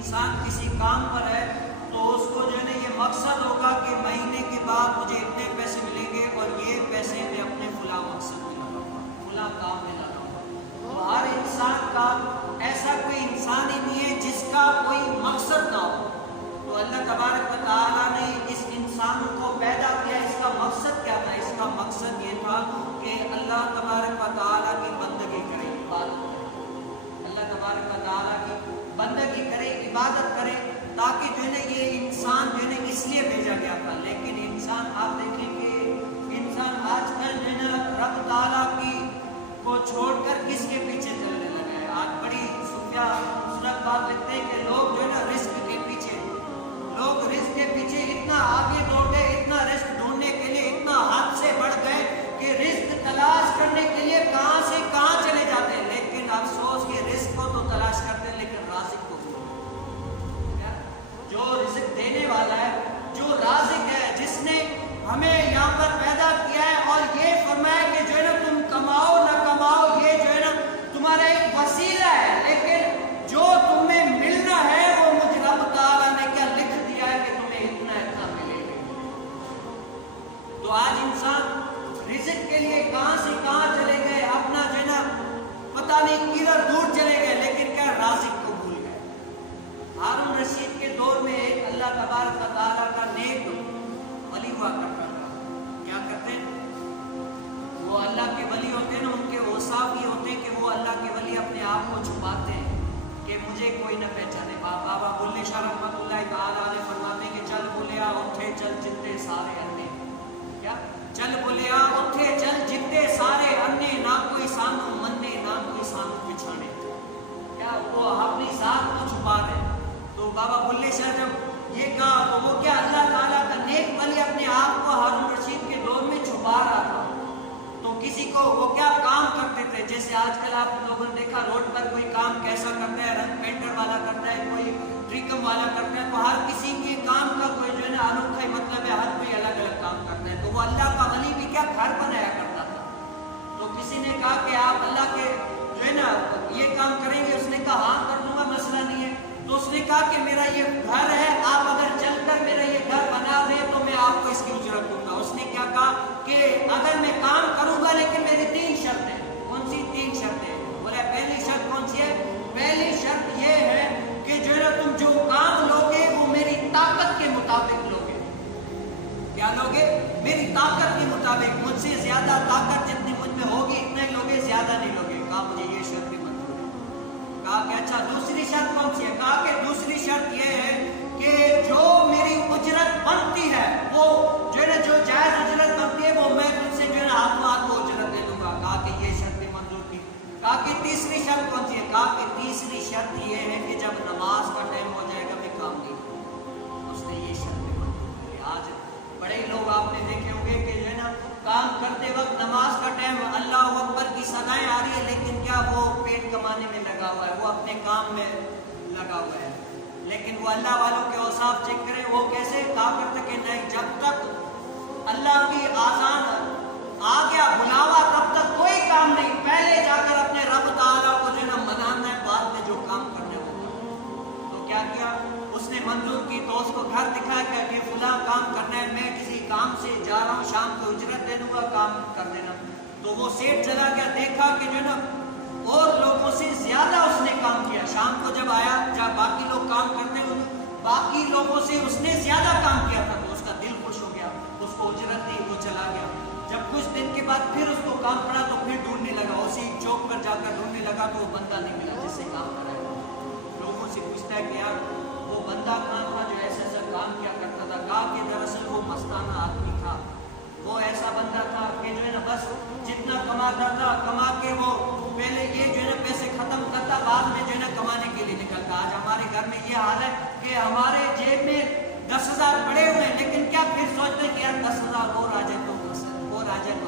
इंसान किसी काम पर है तो उसको जो है ना ये मकसद होगा कि महीने के बाद मुझे इतने पैसे मिलेंगे और ये पैसे मैं अपने फलां मकसद में लगाऊंगा, फलां काम में लगाऊंगा। तो हर इंसान का ऐसा कोई इंसान ही नहीं है जिसका कोई मकसद ना हो। तो अल्लाह तबारक व तआला ने इस इंसान को पैदा किया, इसका मकसद क्या था? इसका मकसद ये था कि अल्लाह तबारक व तआला की बंदगी करे, इबादत करे, अल्लाह तबारक व तआला की बंदगी करे, इबादत करे, ताकि जो है ना ये इंसान जो है ना इसलिए भेजा गया था। लेकिन इंसान आप देखें कि इंसान आजकल जो है ना रब तआला की को छोड़कर किसके पीछे चलने लगा है। आज बड़ी खूबसूरत बात लिखते हैं कि लोग जो है ना रिस्क के पीछे, लोग रिस्क के पीछे इतना आगे दौड़ गए, इतना रिस्क ढूंढने के लिए इतना हद से बढ़ गए कि रिस्क तलाश करने के लिए कहां से कहां चले जाते हैं। लेकिन अफसोस के रिस्क को तो तलाश करते हैं लेकिन राज़िक को जो रिज़्क़ देने वाला है, जो राज़िक है, जिसने हमें यहाँ पर पैदा किया है और ये फरमाया कि जो है ना तुम कमाओ ना कमाओ, ये जो है ना तुम्हारा एक वसीला है, लेकिन जो तुम्हें मिलना है वो मुझ रब तआला ने क्या लिख दिया है कि तुम्हें इतना इतना मिलेगा। तो आज इंसान रिज़्क़ के लिए कहाँ से कहाँ चले गए, अपना जो है ना पता नहीं किधर दूर चले गए, लेकिन क्या राज़िक को भूल गए। हारून रशीद के दौर में एक अल्लाह तबारक व तआला का नेक वली हुआ करता था। क्या करते हैं? वो अल्लाह के वली होते हैं ना, उनके औसाफ ये होते हैं कि वो अल्लाह के वली अपने आप को छुपाते हैं कि मुझे कोई न पहचाने। बाबा बुल्ले शाह रहमतुल्लाह तआला अलैह फरमाते हैं कि चल बुलिया उठे चल जितने सारे अन्ने, क्या चल बुलिया उठे चल जितने सारे अन्ने, ना कोई सानू मन्ने ना कोई सानू पिछाने। क्या वो अपनी जात को छुपा रहे। तो बाबा बुल्ले शाह ने ये कहा तो वो क्या अल्लाह ताला का नेक वली अपने आप को हारून रशीद के दौर में छुपा रहा था। तो किसी को वो क्या काम करते थे, जैसे आजकल आप लोगों ने देखा रोड पर कोई काम कैसा करता है, रंग पेंटर वाला करता है, कोई ट्रिकम वाला करता है, तो हर किसी के काम का कोई जो है ना अनोखा ही मतलब है, हर कोई अलग अलग काम करता है। तो वो अल्लाह का वली भी क्या घर बनाया करता था। तो किसी ने कहा कि आप अल्लाह के जो है ना ये काम करेंगे, उसने कहा हाँ कर दूंगा, मसला नहीं है। तो उसने कहा कि मेरा ये घर है, आप अगर चलकर मेरा ये घर बना दे तो मैं आपको इसकी उजरत दूंगा। उसने क्या कहा कि अगर मैं काम करूंगा लेकिन मेरी 3 शर्तें। कौन सी 3 शर्तें? बोले पहली शर्त कौन सी है? पहली शर्त ये है कि जो है तुम जो काम लोगे वो मेरी ताकत के मुताबिक लोगे। क्या लोगे? मेरी ताकत के मुताबिक, मुझसे ज्यादा ताकत जितनी मुझ में होगी इतने लोगे, ज्यादा नहीं लोगे। कहा मुझे ये शर्त भी मंजूर है। कहा कि अच्छा दूसरी शर्त कौन सी है? कहा कि दूसरी शर्त ये है कि जो मेरी उजरत बनती है वो जो है ना जो जायज उजरत बनती है वो मैं तुझसे जो है ना हाथों हाथ को उजरत दे दूंगा। कहा कि ये शर्त भी मंजूर थी। कहा कि तीसरी शर्त कौन सी है? कहा कि तीसरी शर्त ये है कि जब नमाज का टाइम हो जाएगा मैं काम नहीं करूंगा। उसने ये शर्त भी मंजूर की। आज बड़े लोग आपने देखे होंगे कि जो है ना काम करते वक्त नमाज का टाइम अल्लाह अकबर की सदाएं आ रही है, लेकिन क्या वो पेट कमाने में लगा हुआ है, वो अपने काम में लगा हुआ है। लेकिन वो अल्लाह वालों के औसाफ चेक करें, वो कैसे कहा करते कि नहीं, जब तक अल्लाह की आज़ान आ गया बुलावा तब तक कोई काम नहीं, पहले जाकर अपने रब तआला को जो है ना मनाना है, बाद में जो काम करने होगा। तो क्या किया उसने? मंजूर की। तो उसको घर दिखाया कि फुला काम करना है, मैं किसी काम से जा रहा हूँ, शाम को उजरत दे दूंगा, काम कर देना। तो वो सेठ चला गया, देखा कि जो है ना और लोगों से ज्यादा उसने काम किया। शाम को जब आया, जब बाकी लोग काम करते हैं, बाकी लोगों से उसने ज्यादा काम किया था, तो उसका दिल खुश हो गया, उसको उजरत दी, वो चला गया। जब कुछ दिन के बाद फिर उसको काम पड़ा तो फिर ढूंढने लगा, उसी चौक पर जाकर ढूंढने लगा तो वो बंदा नहीं मिला जिससे काम कराया। लोगों से पूछता है कि यार वो बंदा कहाँ था जो ऐसा ऐसा काम किया करता था? कहा कि दरअसल वो मस्ताना आदमी था, वो ऐसा बंदा था कि जो है ना बस जितना कमाता था कमा के वो पहले ये जो है ना पैसे खत्म करता, बाद में जो है ना कमाने के लिए निकलता। आज हमारे घर में ये हाल है कि हमारे जेब में 10,000 पड़े हुए हैं, लेकिन क्या फिर सोचते हैं कि यार 10,000 और आ जाए तो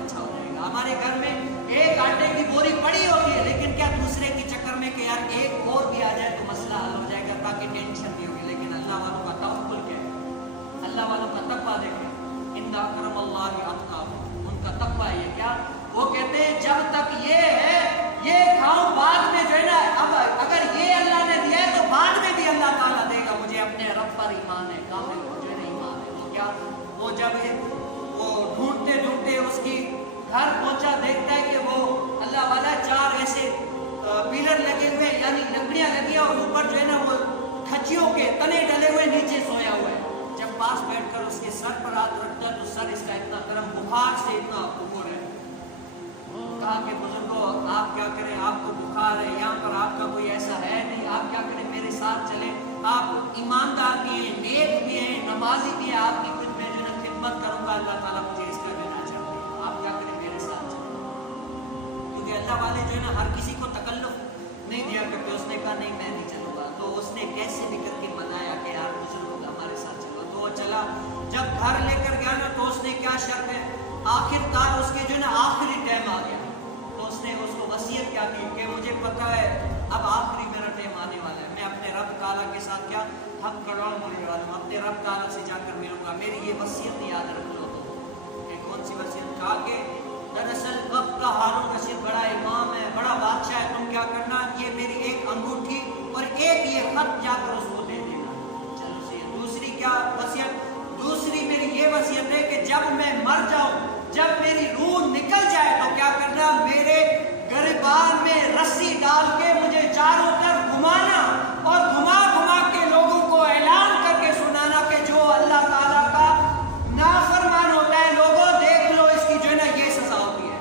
अच्छा हो जाएगा। हमारे घर में एक आटे की बोरी पड़ी होती है, लेकिन क्या दूसरे के चक्कर में कि यार एक और भी आ जाए तो मसला हल हो जाएगा, ताकि टेंशन नहीं होगी। लेकिन अल्लाह वालों का तवक्कुल क्या है? अल्लाह वालों का तक़वा देखें, इन्ना अकरमल्लाहि अत्क़ाकुम, उनका तक़वा है क्या? वो कहते हैं जब तक ये है ये खाओ, बाद में जो है ना अब अगर ये अल्लाह ने दिया है तो बाद में भी अल्लाह ताला घर पहुंचा, देखता है कि वो अल्लाह वाला 4 ऐसे पिलर लगे हुए, यानी लकड़ियां लगी हैं, और ऊपर जो है ना वो खचियों के तने डले हुए नीचे सोया हुआ है। जब पास बैठकर उसके सर पर हाथ रखता है तो सर इसका इतना गर्म, बुखार से इतना उबर है। कहा कि बुजुर्गो आप क्या करें, आपको बुखार है, यहाँ पर आपका कोई ऐसा है नहीं, आप क्या करें, मेरे साथ चलें, आप ईमानदार भी हैं, नेक भी हैं, नमाजी भी हैं, आपकी कुछ मैं जो है खिदमत करूँगा, अल्लाह ताला मुझे इसका देना चाहते हैं, आप क्या करें मेरे साथ चलें। क्योंकि अल्लाह वाले जो है ना हर किसी को तकल्लुफ नहीं दिया करते। उसने कहा नहीं मैं नहीं चलूँगा, तो उसने कैसे भी करके मनाया कि यार बुजुर्ग हमारे साथ चलो, तो वो चला। जब घर लेकर गया ना तो उसने क्या शर्त है, आखिरकार उसके जो है ना आखिरी टाइम आ गया, तो उसने उसको वसीयत क्या की कि मुझे पता है अब आखिरी मेरा टाइम आने वाला है, मैं अपने रब ताला के साथ क्या हक करोड़ मिलने वाला हूँ, अपने रब ताला से जाकर मिलूंगा, मेरी ये वसीयत याद रख लो। तो कौन सी वसीयत? कहा कि दरअसल वक्त का हारून रशीद बड़ा इमाम है, बड़ा बादशाह है, तुम क्या करना, ये मेरी एक अंगूठी और एक ये खत जाकर उसको दे देना। चलो सही। दूसरी क्या वसीयत? दूसरी मेरी ये वसीयत है कि जब मैं मर जाऊं, जब मेरी रूह निकल जाए तो क्या करना, मेरे गिरबान में रस्सी डाल के मुझे चारों तरफ घुमाना और घुमा घुमा के लोगों को ऐलान करके सुनाना कि जो अल्लाह ताला का नाफरमान होता है, लोगों देख लो इसकी जो है ना ये सजा होती है।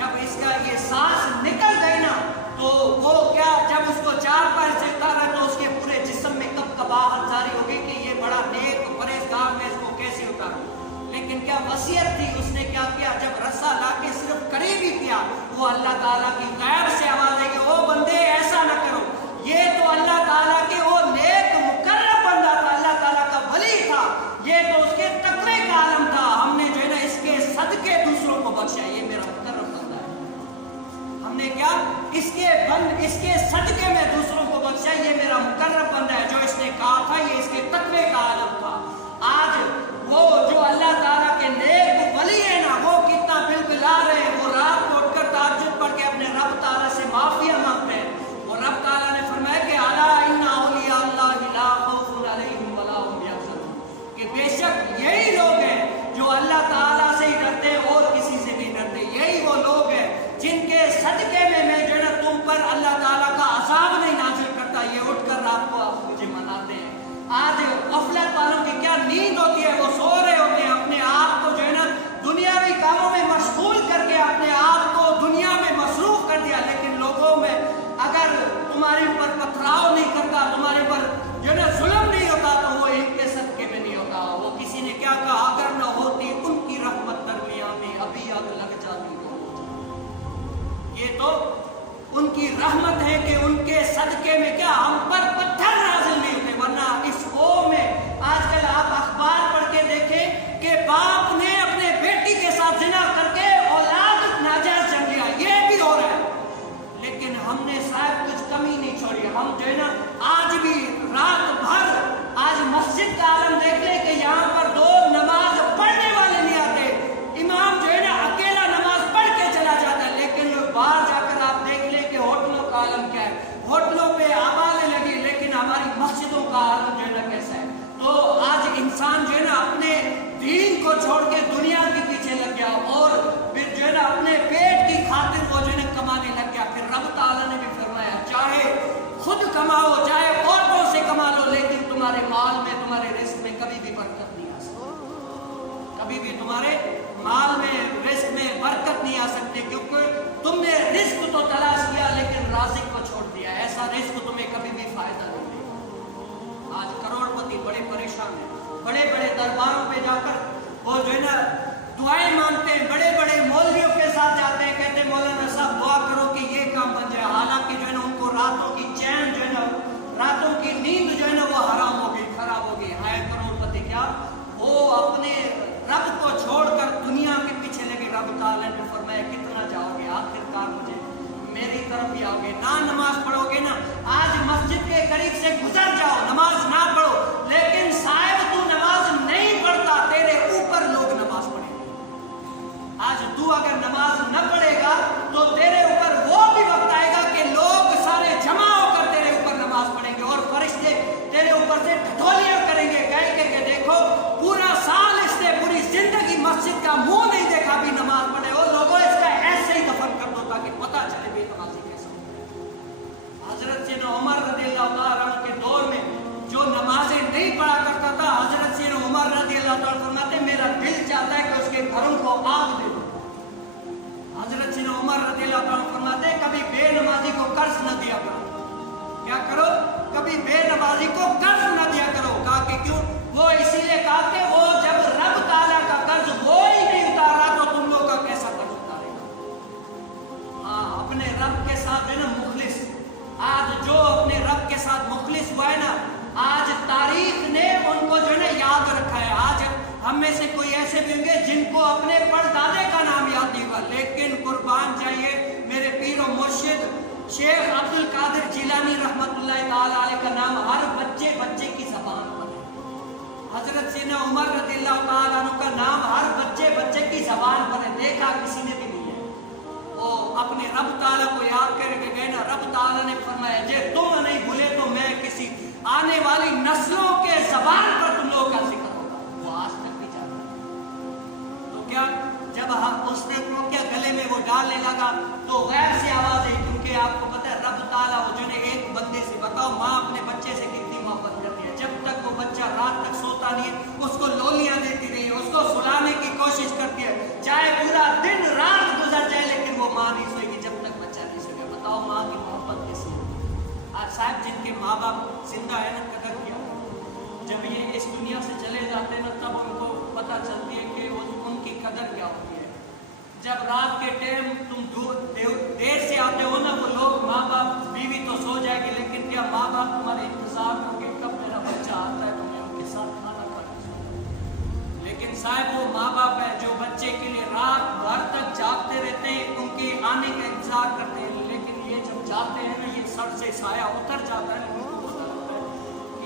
जब इसका ये सांस निकल गई ना तो वो क्या, जब उसको 4 पैर से उतारा तो उसके पूरे जिस्म में कब-कबाहट जारी हो गई कि ये बड़ा नेक परहेजगार, मैं इसको कैसे उतारूं। लेकिन क्या वसीयत थी, उसने क्या किया, जब रस्सा लाके सिर्फ करीब ही किया, वो अल्लाह ताला की गैब से आवाज आई कि ओ बंदे ऐसा न करो, ये तो अल्लाह ताला के वो नेक मुकर्रम बंदा था, अल्लाह ताला का वली था, ये तो उसके तकवे का आलम था, हमने जो है ना इसके सदके दूसरों को बख्शा, ये मेरा मुकर्रम बंदा है, हमने क्या इसके सदके में दूसरों को बख्शा, ये मेरा मुकर्रम बंदा है, जो इसने कहा था ये इसके तकवे का आलम था। आज वो जो अल्लाह ताला के नेक वली है ना, वो कितना बिलबिला रहे हैं, वो रात को उठकर तहज्जुद पढ़ के अपने रब ताला से माफिया मांगते हैं। और रब ताला ने फरमाया कि अला इन्ना औलिया अल्लाह ला खौफुन अलैहिम वला हुम यहज़नून, कि बेशक यही लोग हैं जो अल्लाह ताला से ही डरते हैं और किसी से नहीं डरते। यही वो लोग हैं जिनके सदके में मैं जो है ना तुम पर अल्लाह ताला का अज़ाब नहीं नाज़िल करता, ये उठकर रात को आप मुझे मनाते हैं। आज गफलत वालों की क्या नींद होती है, वो सो रहे होते हैं, अपने आप को जो है ना दुनियावी कामों में मशगूल करके अपने आप को दुनिया में मसरूफ कर दिया। लेकिन लोगों में अगर तुम्हारे ऊपर पथराव नहीं करता, तुम्हारे पर जो है ना जुल्म नहीं होता, तो वो एक के सदके में नहीं होता। वो किसी ने क्या कहा, अगर न होती उनकी रहमत दरमिया में अभी आग लग जाती तो। ये तो उनकी रहमत है कि उनके सदके में क्या हम पर पत्थर नाज़िल नहीं होते, वरना इस कौम में आजकल आप अखबार पढ़ के देखें कि बाप ने अपने बेटी के साथ जिना करके औलाद नाजायज जन्म लिया, ये भी हो रहा है। लेकिन हमने शायद कुछ कमी नहीं छोड़ी, हम जो है ना आज भी रात भर, आज मस्जिद का आलम देख ले कि यहाँ पर 2 नमाज पढ़ने वाले नहीं आते, इमाम जो है ना अकेला नमाज पढ़ के चला जाता है। लेकिन बाहर जाकर आप देख ले कि होटलों का आलम क्या है, होटलों पे आवाज़ें लगी, लेकिन हमारी मस्जिदों का आलम जो है ना कैसा है। तो आज इंसान जो है ना अपने दीन को छोड़ के दुनिया के पीछे लग गया और फिर जो है ना अपने पेट की खातिर वो जो है ना कमाने लग गया। फिर रब ताला ने भी फरमाया चाहे खुद कमाओ चाहे औरतों से कमा लो, लेकिन तुम्हारे माल में, तुम्हारे रिस्क में कभी भी बरकत नहीं आ सकती, कभी भी तुम्हारे माल में, रिस्क में बरकत नहीं आ सकती, क्योंकि तुमने रिस्क तो तलाश किया लेकिन राज़िक को छोड़ दिया। ऐसा रिस्क तुम्हें कभी भी फायदा नहीं देगा। आज करोड़पति बड़े परेशान हैं, बड़े बड़े दरबारों पे जाकर वो जो है ना दुआएं मांगते हैं, बड़े बड़े मौलवियों के साथ जाते हैं, कहते हैं मौलाना साहब दुआ करो कि ये काम बन जाए। हालांकि जो है ना उनको रातों की चैन जो है ना, रातों की नींद जो है ना वो हराम हो गई, खराब हो गई। हाय करोड़पति क्या, वो अपने रब को छोड़कर दुनिया के पीछे लगे। रब ताला ने फरमाया कितना जाओगे, आखिरकार मुझे मेरी तरफ ही आओगे। ना नमाज पढ़ोगे ना, आज मस्जिद के करीब से गुजर जाओ, नमाज ना पढ़ो, लेकिन साहिब तू नमाज नहीं पढ़ता, तेरे ऊपर लोग नमाज पढ़ेंगे। आज तू अगर नमाज न पढ़ेगा तो तेरे ऊपर वो भी वक्त आएगा कि लोग सारे जमा होकर तेरे ऊपर नमाज पढ़ेंगे और फरिश्ते तेरे ऊपर से ठठोलियां करेंगे, कहेंगे कि देखो पूरा साल इसने पूरी जिंदगी मस्जिद का मुंह नहीं देखा, भी नमाज पढ़े। वो लोगों काजी को कर्ज न दिया करो। कहा कि क्यों? वो इसीलिए कहा कि वो जब रब ताला का कर्ज वो ही नहीं उतारा तो तुम लोग का कैसा कर्ज उतारेगा? हाँ, अपने रब के साथ जो है ना मुखलिस, आज जो अपने रब के साथ मुखलिस हुआ है ना, आज तारीख ने उनको जो है ना याद रखा है। आज हम में से कोई ऐसे भी होंगे जिनको अपने परदादे का नाम याद नहीं हुआ, लेकिन कुर्बान जाइए मेरे पीर और मुर्शिद शेख अब्दुल कादिर जिलानी रहमतुल्लाह ताला अलैह का नाम हर बच्चे की ज़बान पर है। हजरत सैयदना उमर रज़ियल्लाहु ताला अन्हु का नाम हर बच्चे की ज़बान पर है। देखा किसी ने भी नहीं है। वो अपने रब ताला को याद करके गए ना, रब ताला ने फरमाया जे तुम नहीं भूले तो मैं किसी आने वाली नस्लों के ज़बान पर तुम लोगों का जिक्र होगा। वो आज तक भी जाता है। तो क्या जब हम उसने को क्या गले में वो डालने लगा तो गैर से आवाज आई, क्योंकि आपको पता है रब ताला वो जो ने एक बंदे से, बताओ माँ अपने बच्चे से कितनी मोहब्बत करती है। जब तक वो बच्चा रात तक सोता नहीं है उसको लोलियां देती रही है, उसको सुलाने की कोशिश करती है, चाहे पूरा दिन रात गुजर जाए लेकिन वो माँ नहीं सोएगी जब तक बच्चा नहीं सोएगा। बताओ माँ की मोहब्बत कैसी है। आज साहब जिनके माँ बाप जिंदा है ना, कदर किया, जब ये इस दुनिया से चले जाते हैं ना तब उनको पता चलती है कि उनकी कदर क्या होती है। जब रात के टाइम तुम देर से आते हो ना, वो लोग माँ बाप बीवी तो सो जाएगी लेकिन क्या माँ बाप तुम्हारे इंतजार करोगे कब मेरा बच्चा आता है तो मैं उनके साथ खाना खाना। लेकिन साहब वो माँ बाप है जो बच्चे के लिए रात भर तक जागते रहते हैं, उनके आने का इंतजार करते हैं, लेकिन ये जब जाते हैं ना ये सर से साया उतर जाता है।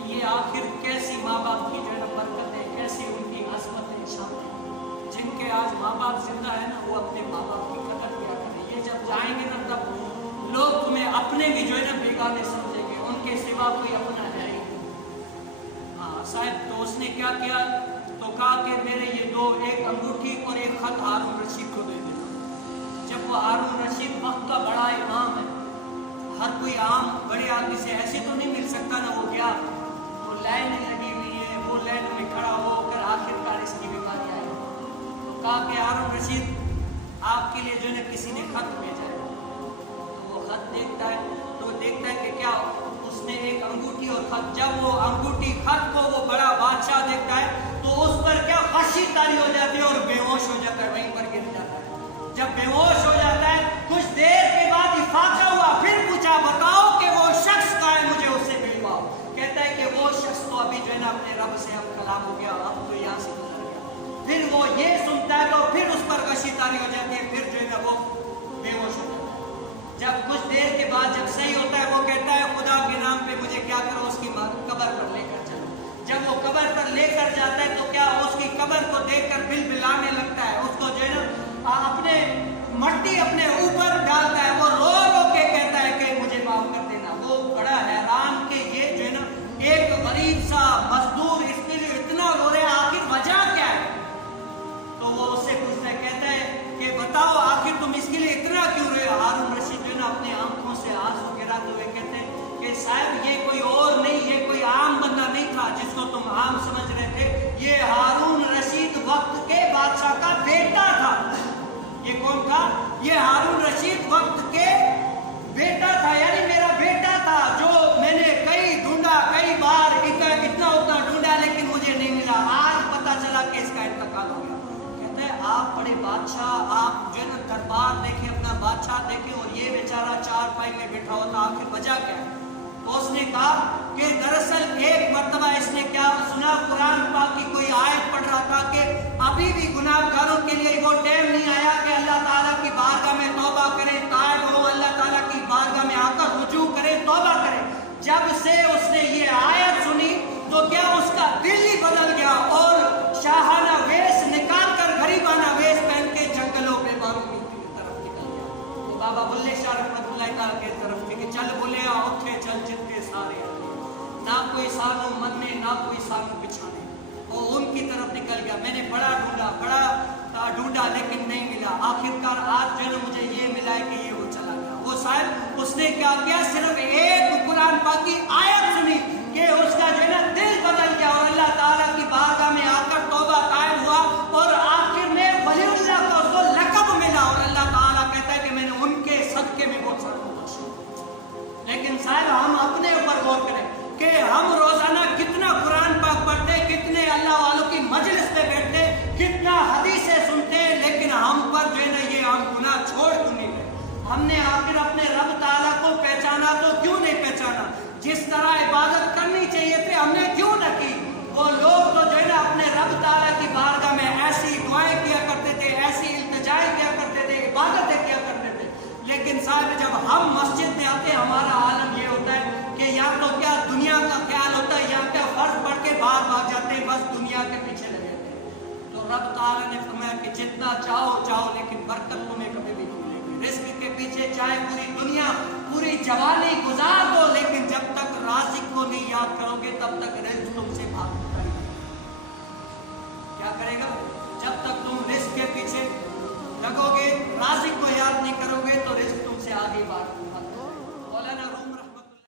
ये आखिर कैसी माँ बाप की जो है बरकत है, कैसी उनकी अजमत है, शान है। जिनके आज माँ बाप जिंदा है ना वो अपने माँ बाप की कदर किया करें। ये जब जाएंगे ना तब लोग तुम्हें अपने भी जो है ना बेगाने समझेंगे, उनके सिवा कोई अपना है ही नहीं। हाँ साहब, तो उसने क्या किया तो कहा कि मेरे ये दो, एक अंगूठी और एक खत हारून रशीद को दे देना। जब वो हारून रशीद वक्त का बड़ा इमाम है, हर कोई आम बड़े आदमी से ऐसे तो नहीं मिल सकता ना, वो गया वो लाइन लगी हुई है, वो लाइन में खड़ा होकर आखिरकार इसकी बीमारी आई। तो कहा कि हारून रशीद आपके लिए जो है ना किसी ने खत भेजा है। तो वो खत देखता है तो देखता है कि क्या उसने एक अंगूठी और खत, जब वो अंगूठी खत को वो बड़ा बादशाह देखता है तो उस पर क्या खशी तारी हो जाती है और बेहोश हो जाता है, वहीं पर गिर जाता है। जब बेहोश हो जाता है कुछ देर के बाद इफाका हुआ, फिर पूछा बताओ कि वो शख्स का है, मुझे उससे मिलवाओ। कहता है कि वो शख्स तो अभी जो है ना अपने रब से अब कलाम हो गया, अब तो यहाँ से गुजर गया। फिर वो ये सुनता है तो फिर उस पर गशी तारी हो जाती है, फिर जो है ना वो बेहोश हो जाता है। जब कुछ देर के बाद जब सही होता है वो कहता है खुदा के नाम पे मुझे क्या करो, उसकी कब्र पर लेकर चलो। जब वो कब्र पर लेकर जाता है तो क्या उसकी कब्र को देखकर बिलबिलाने लगता है, उसको जो है ना अपने मट्टी अपने ऊपर डालता है, वो रो रो के कहता है कि मुझे माफ कर देना। वो बड़ा हैरान कि ये जो है ना एक गरीब सा मजदूर इसके लिए इतना रो रहे, आखिर वजह क्या है? तो वो उससे पूछता है, कहता है कि बताओ आखिर तुम इसके लिए इतना क्यों रोए? हारून रशीद जो है ना अपनी आंखों से आंसू गिराते हुए कहते हैं कि साहब ये कोई और नहीं, ये कोई आम बंदा नहीं था जिसको तुम आम समझ रहे थे, ये हारून रशीद वक्त के बादशाह का बेटा था। ये कौन था? ये हारून रशीद वक्त के बेटा था, यानी मेरा बेटा था जो मैंने कई ढूंढा, कई बार इतना उतना ढूंढा लेकिन मुझे नहीं मिला। आज पता चला कि इसका इंतकाल हो गया। कहते हैं आप बड़े बादशाह, आप जो है ना दरबार देखें, अपना बादशाह देखें और ये बेचारा चारपाई में बैठा होता, आखिर वजह क्या है? तो उसने कहा कि दरअसल एक मर्तबा इसने क्या सुना, कुरान पाक की कोई आयत पढ़ रहा था कि अभी भी गुनाहगारों के लिए वो टाइम नहीं आया कि अल्लाह ताला की बारगाह में तौबा करें, तायब हो, अल्लाह ताला की बारगाह में आकर रुजू करें, तौबा करें। जब से उसने ये आयत सुनी तो क्या उसका दिल ही बदल गया और शाहाना वेश निकाल कर गरीबाना वेश पहन के जंगलों में बारूदी की तरफ निकल गया। तो बाबा बुल्ले शाह रहमतुल्लाह ताला के तरफ थे कि चल बोले उठे चल जितने सारे, ना कोई सानू मनने ना कोई सानू बिछाने, और उनकी तरफ निकल गया। मैंने बड़ा ढूंढा लेकिन नहीं मिला। आखिरकार आज जो मुझे ये मिला है कि ये वो चला गया। वो शायद उसने क्या किया, सिर्फ एक कुरान पाक की आयत सुनी कि उसका जो है ना दिल बदल गया और अल्लाह ताला की बारगाह में आकर तौबा कायम हुआ और आखिर में वलीउल्लाह को उसको लक़ब मिला और अल्लाह ताला कहता है कि मैंने उनके सदके में बहुत सारा बख्शा। लेकिन साहब हम अपने ऊपर गौर करें कि हम ہم نے آخر اپنے رب تعالیٰ کو پہچانا تو کیوں نہیں پہچانا؟ جس طرح عبادت کرنی چاہیے تھی ہم نے کیوں نہ کی؟ وہ لوگ تو جو ہے نا اپنے رب تعالیٰ کی بارگاہ میں ایسی دعائیں کیا کرتے تھے، ایسی التجائیں کیا کرتے تھے، عبادتیں کیا کرتے تھے، لیکن صاحب جب ہم مسجد میں آتے ہیں ہمارا عالم یہ ہوتا ہے کہ یا تو کیا دنیا کا خیال ہوتا ہے یا کیا فرض پڑھ کے باہر بھاگ جاتے ہیں، بس دنیا کے پیچھے لگے ہوتے ہیں۔ تو رب تعالیٰ نے فرمایا کہ جتنا چاہو لیکن برکت تمہیں کبھی بھی نہیں ملے گی۔ رزق کے پیچھے چاہے پوری دنیا پوری جوانی گزار دو، لیکن جب تک رازق کو نہیں یاد کرو گے تب تک رزق تم سے بھاگ